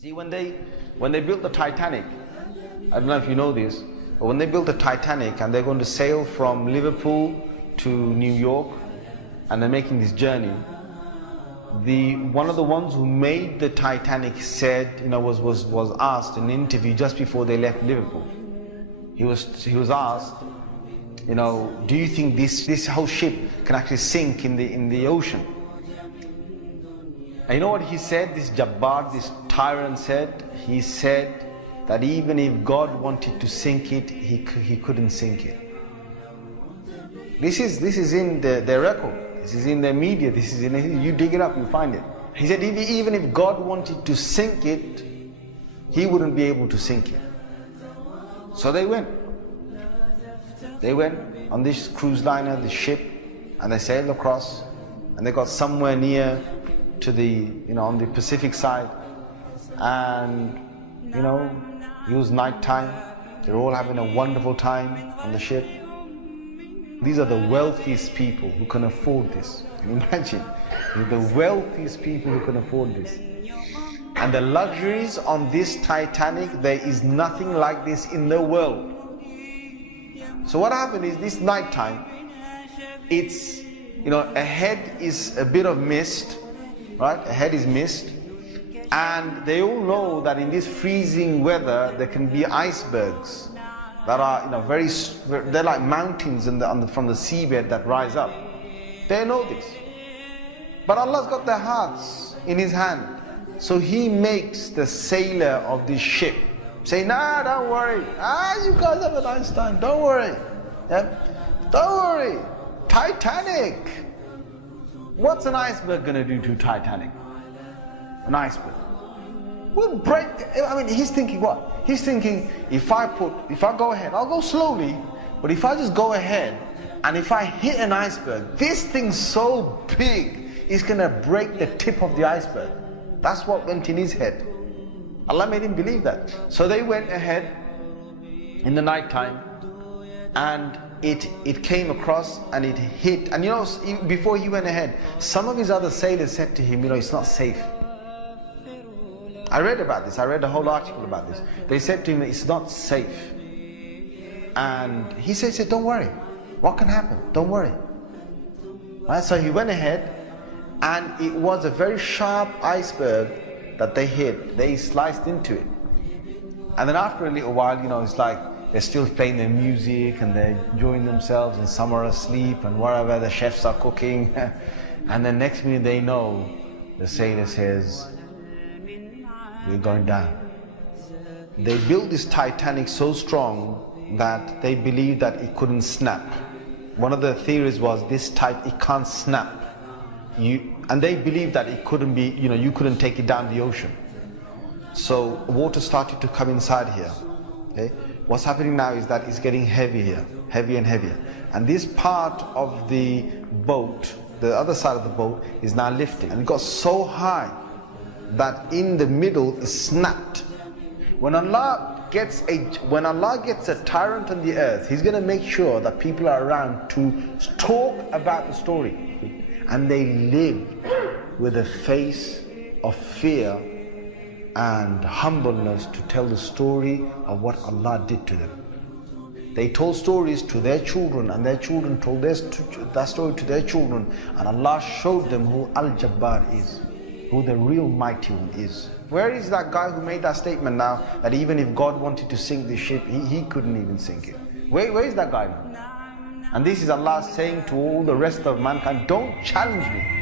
See, when they built the Titanic, I don't know if you know this, but when they built the Titanic and they're going to sail from Liverpool to New York and they're making this journey, one of the ones who made the Titanic said, was asked in an interview just before they left Liverpool. He was asked, do you think this whole ship can actually sink in the ocean? And you know what he said? This Jabbar, this tyrant said. He said that even if God wanted to sink it, he couldn't sink it. This is in their record. This is in their media. This is you dig it up, you find it. He said even if God wanted to sink it, he wouldn't be able to sink it. So they went. They went on this cruise liner, this ship, and they sailed across, and they got somewhere near to on the Pacific side, and it was night time. They were all having a wonderful time on the ship. These are the wealthiest people who can afford this. Can you imagine? They're the wealthiest people who can afford this. And the luxuries on this Titanic, there is nothing like this in the world. So what happened is this night time, it's, ahead is a bit of mist, right? Ahead is mist. And they all know that in this freezing weather, there can be icebergs that are, they're like mountains from the seabed that rise up. They know this. But Allah's got their hearts in His hand. So He makes the sailor of this ship say, nah, don't worry. You guys have a nice time. Don't worry. Yeah? Don't worry. Titanic. What's an iceberg going to do to Titanic? An iceberg will break. He's thinking what? He's thinking, if I go ahead, I'll go slowly, but if I just go ahead and if I hit an iceberg, this thing's so big, it's going to break the tip of the iceberg. That's what went in his head. Allah made him believe that. So they went ahead in the night time, and it came across and it hit. And before he went ahead, some of his other sailors said to him, it's not safe. I read about this. I read a whole article about this. They said to him, it's not safe. And he said, don't worry. What can happen? Don't worry. Right? So he went ahead, and it was a very sharp iceberg that they hit. They sliced into it. And then after a little while, it's like they're still playing their music and they're enjoying themselves, and some are asleep and whatever, the chefs are cooking. And the next minute they know, the sailor says, we're going down. They built this Titanic so strong that they believed that it couldn't snap. One of the theories was it can't snap. And they believed that it couldn't be, you couldn't take it down the ocean. So water started to come inside here. Okay? What's happening now is that it's getting heavier and heavier. And this part of the boat, the other side of the boat, is now lifting. And it got so high that in the middle is snapped. When Allah gets a tyrant on the earth, He's going to make sure that people are around to talk about the story. And they lived with a face of fear and humbleness to tell the story of what Allah did to them. They told stories to their children, and their children told that story to their children, and Allah showed them who Al-Jabbar is, who the real mighty one is. Where is that guy who made that statement now, that even if God wanted to sink the ship, he couldn't even sink it? Where is that guy now? And this is Allah saying to all the rest of mankind, don't challenge me.